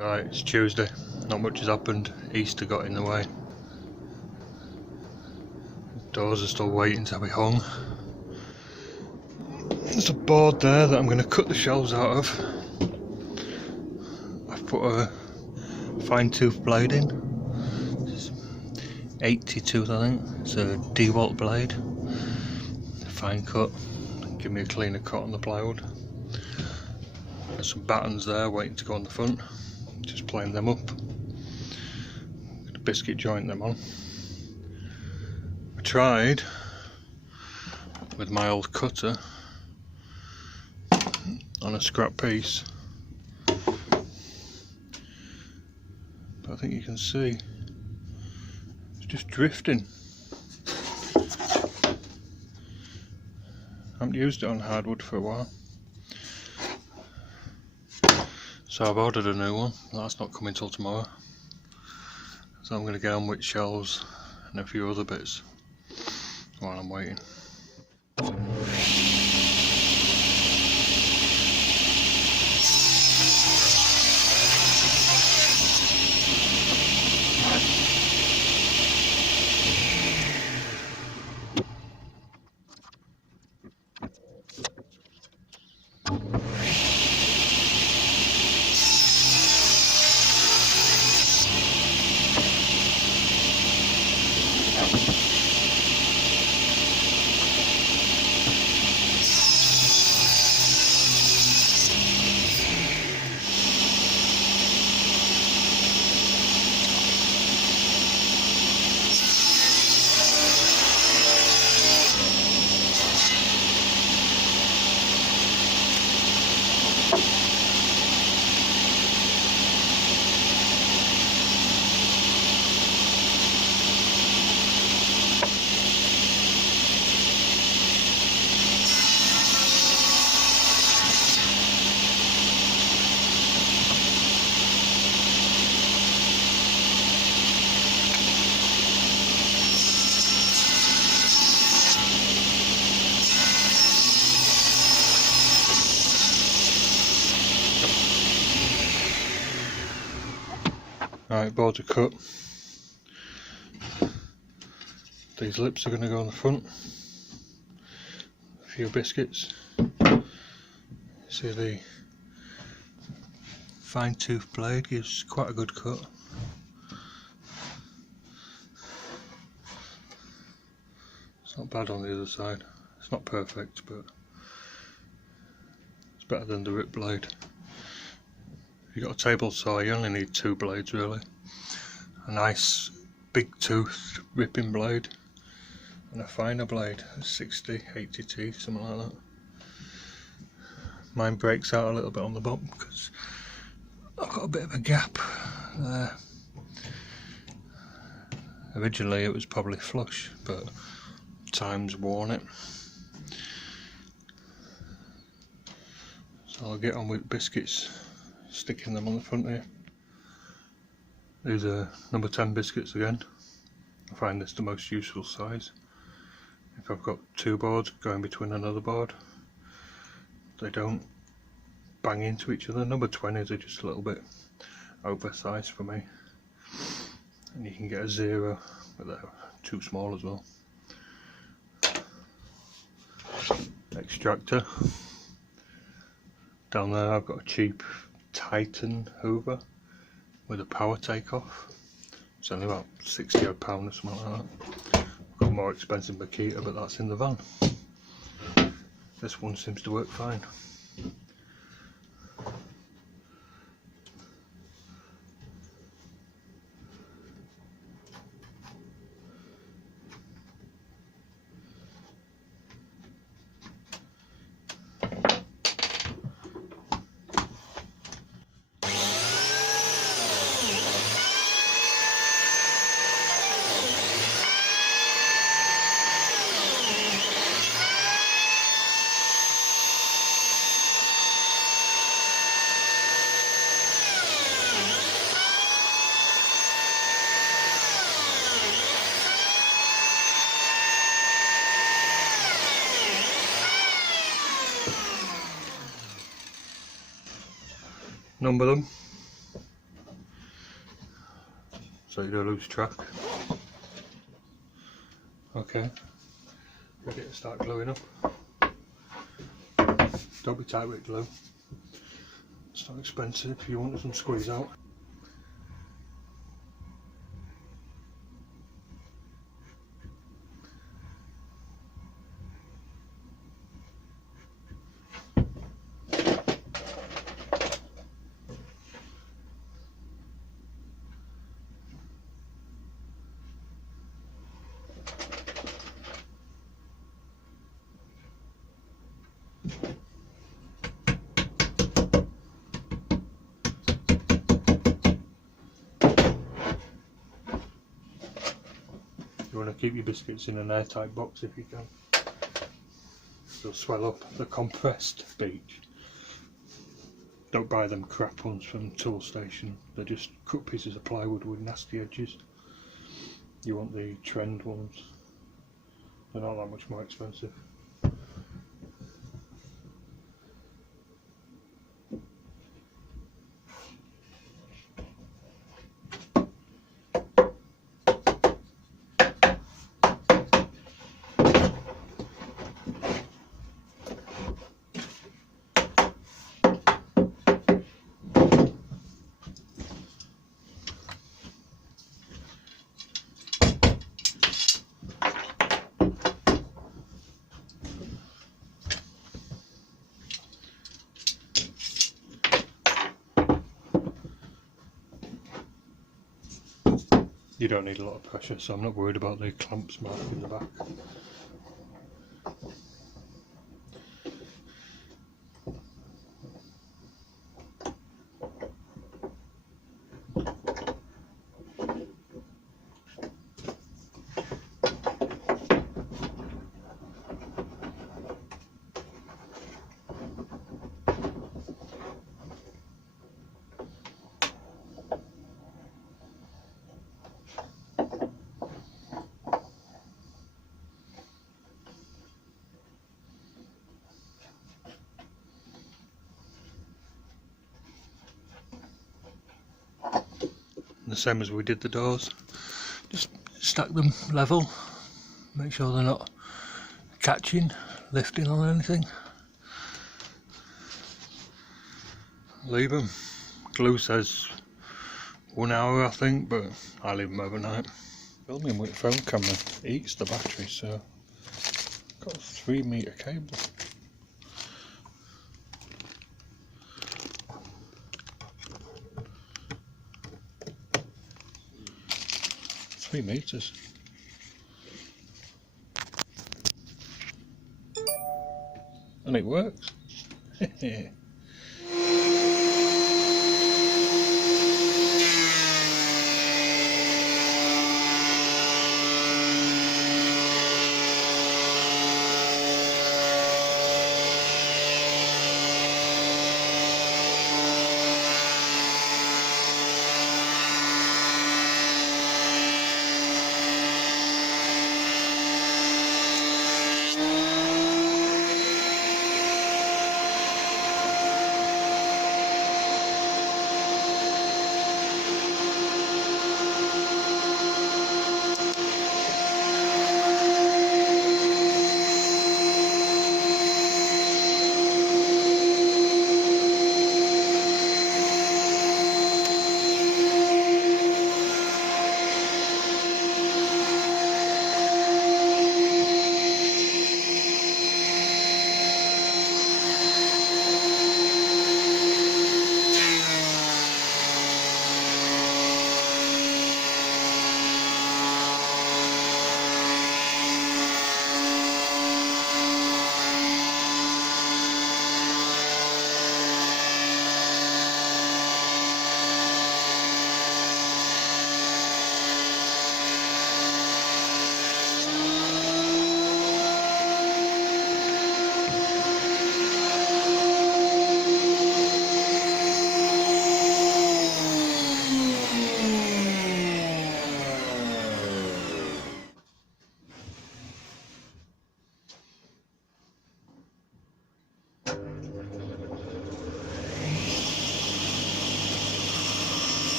Right, it's Tuesday, not much has happened. Easter got in the way. Doors are still waiting to be hung. There's a board there that I'm going to cut the shelves out of. I've put a fine tooth blade in. It's 80 tooth, I think. It's a Dewalt blade. Fine cut. Give me a cleaner cut on the plywood. There's some battens there waiting to go on the front. Just playing them up. Gonna biscuit joint them on. I tried with my old cutter on a scrap piece, but I think you can see it's just drifting. I haven't used it on hardwood for a while, so I've ordered a new one. That's not coming till tomorrow, so I'm going to get on with shelves and a few other bits while I'm waiting. Right, boards are cut. These lips are going to go on the front. A few biscuits. See, the fine tooth blade gives quite a good cut. It's not bad on the other side. It's not perfect, but it's better than the rip blade. If you've got a table saw, you only need 2 blades really. A nice big tooth ripping blade and a finer blade, 60, 80 teeth, something like that. Mine breaks out a little bit on the bottom because I've got a bit of a gap there. Originally it was probably flush, but time's worn it. So I'll get on with biscuits, sticking them on the front here. These are number 10 biscuits again. I find this the most useful size. If I've got 2 boards going between another board, they don't bang into each other. Number 20s are just a little bit oversized for me. And you can get a 0, but they're too small as well. Extractor. Down there I've got a cheap Titan Hoover with a power takeoff. It's only about £60 odd or something like that. I've got a more expensive Bahco, but that's in the van. This one seems to work fine. Number them. so you don't lose track. Okay, ready to start gluing up. Don't be tight with glue, it's not expensive, you want some squeeze out. You want to keep your biscuits in an airtight box if you can. They'll swell up the compressed beech. Don't buy them crap ones from Tool Station. They're just cut pieces of plywood with nasty edges. You want the trend ones. They're not that much more expensive. You don't need a lot of pressure, so I'm not worried about the clamps mark in the back. The same as we did the doors, just stack them level, make sure they're not catching, lifting on anything. Leave them. Glue says 1 hour I think, but I leave them overnight. Filming with phone camera eats the battery, so I've got a 3 metre cable. Three meters. And it works.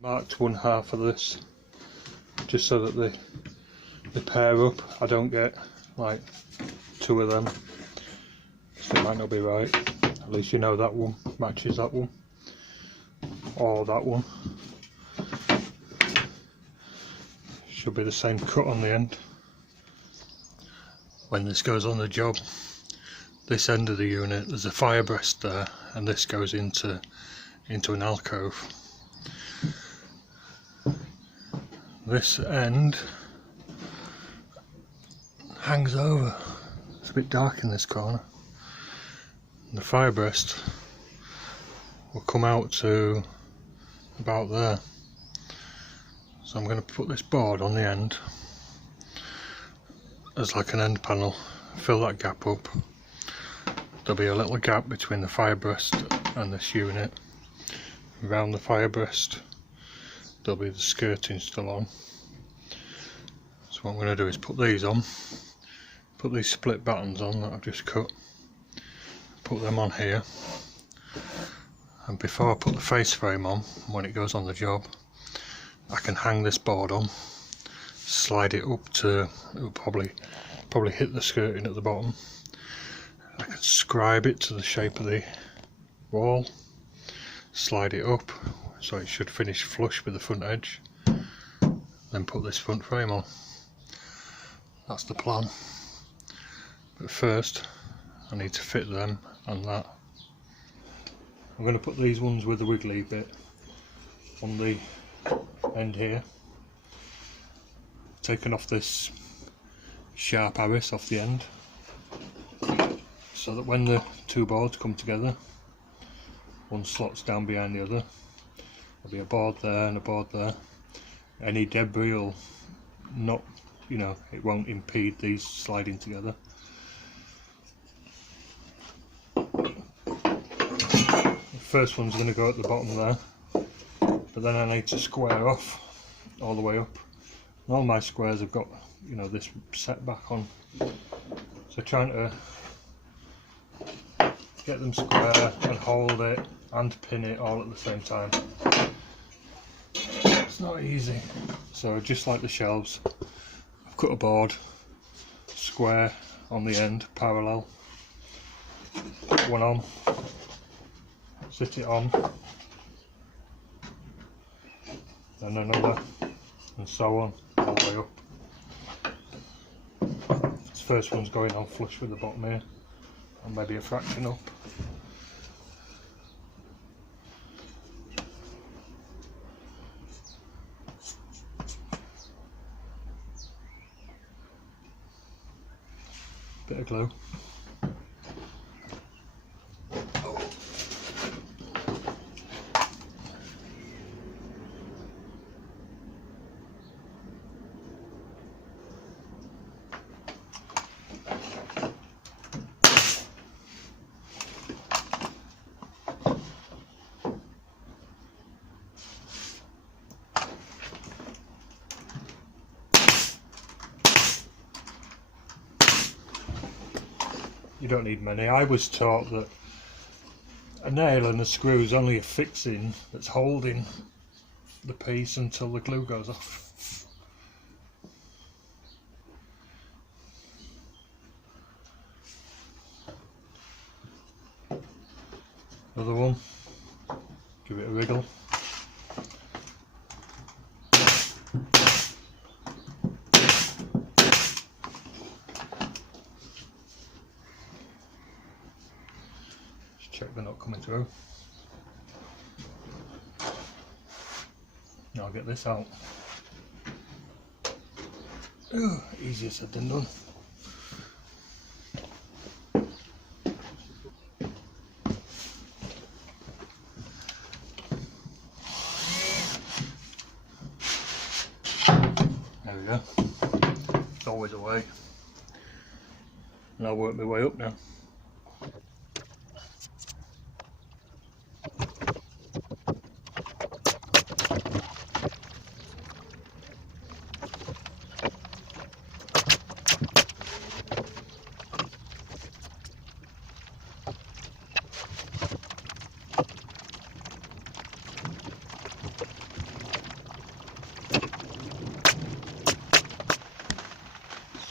Marked one half of this just so that they pair up. I don't get like two of them, so it might not be right. At least you know that one matches that one, or that one. Should be the same cut on the end. When this goes on the job, this end of the unit, there's a fire breast there, and this goes into an alcove. This end hangs over. It's a bit dark in this corner. And the fire breast will come out to about there. So I'm going to put this board on the end as like an end panel, fill that gap up. There'll be a little gap between the fire breast and this unit. Around the fire breast there'll be the skirting still on. So what I'm going to do is put these on, put these split battens on that I've just cut, put them on here, and before I put the face frame on, when it goes on the job, I can hang this board on, slide it up to, it'll probably hit the skirting at the bottom. I can scribe it to the shape of the wall, slide it up so it should finish flush with the front edge, then put this front frame on. That's the plan. But first I need to fit them and that. I'm going to put these ones with the wiggly bit on the end here, taken off this sharp arris off the end, so that when the two boards come together, one slots down behind the other. There'll be a board there and a board there. Any debris will not, you know, it won't impede these sliding together. The first one's going to go at the bottom there, but then I need to square off all the way up. And all my squares have got, you know, this setback on, so trying to get them square and hold it and pin it all at the same time, it's not easy. So just like the shelves, I've cut a board square on the end, parallel, put one on, sit it on, then another, and so on all the way up. This first one's going on flush with the bottom here, and maybe a fraction up. Bit of glue. You don't need many. I was taught that a nail and a screw is only a fixing that's holding the piece until the glue goes off. Another one, give it a wriggle. Check they're not coming through. Now I'll get this out. Ooh, easier said than done. There we go. It's always a way. And I'll work my way up now.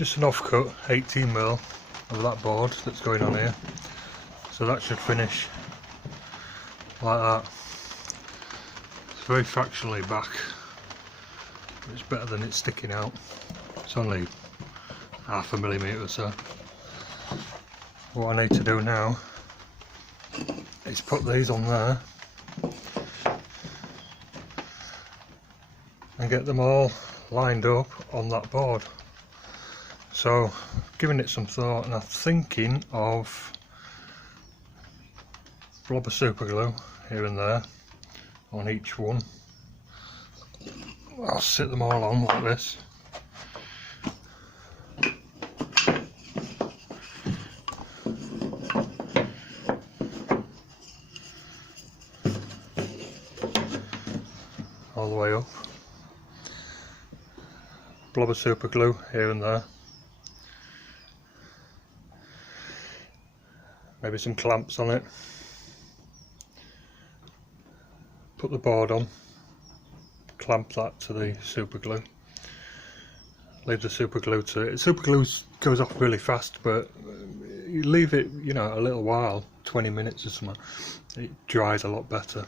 just an offcut 18mm of that board that's going on here, so that should finish like that. It's very fractionally back, it's better than it sticking out. It's only 1/2 millimetre or so. What I need to do now is put these on there and get them all lined up on that board. So giving it some thought, and I'm thinking of a blob of super glue here and there on each one. I'll sit them all on like this. All the way up. Blob of super glue here and there. Maybe some clamps on it. Put the board on, clamp that to the super glue. Leave the super glue to it. Super glue goes off really fast, but you leave it, you know, a little while, 20 minutes or something, it dries a lot better.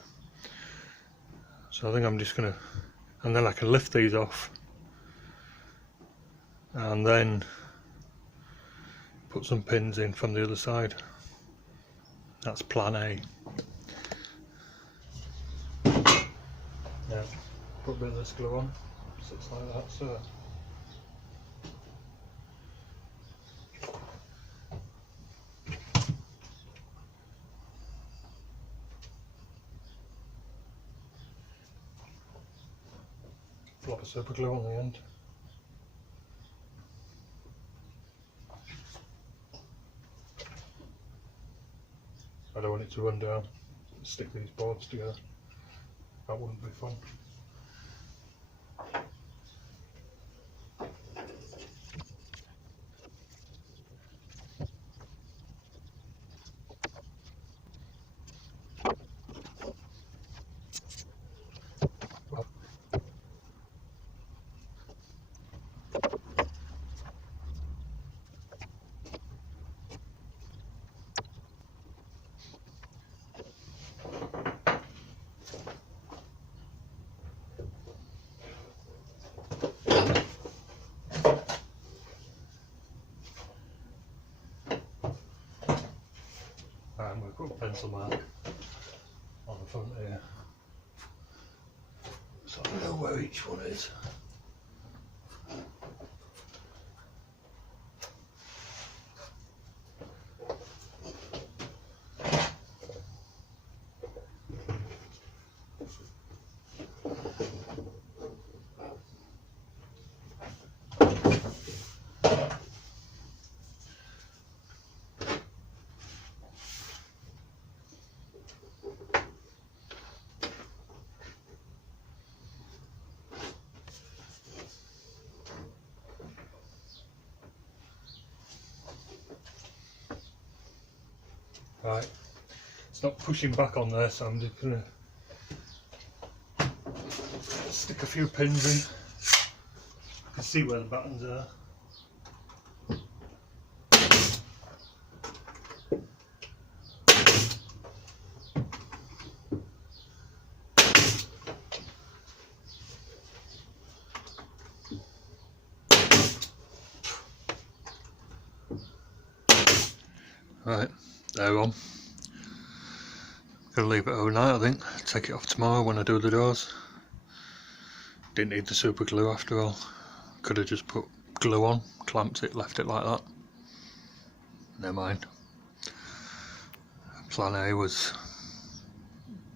So I think I'm just gonna, and then I can lift these off and then put some pins in from the other side. That's plan A. Yeah, put a bit of this glue on, sits like that, so. Blob of super glue on the end. I don't want it to run down, stick these boards together. That wouldn't be fun. And we've got a pencil mark on the front here, so I know where each one is. Right, it's not pushing back on there, so I'm just going to stick a few pins in. You can see where the buttons are. Right, they're on. Gonna leave it overnight, I think. Take it off tomorrow when I do the doors. Didn't need the super glue after all. Could have just put glue on, clamped it, left it like that. Never mind. Plan A was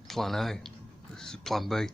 plan A. This is plan B.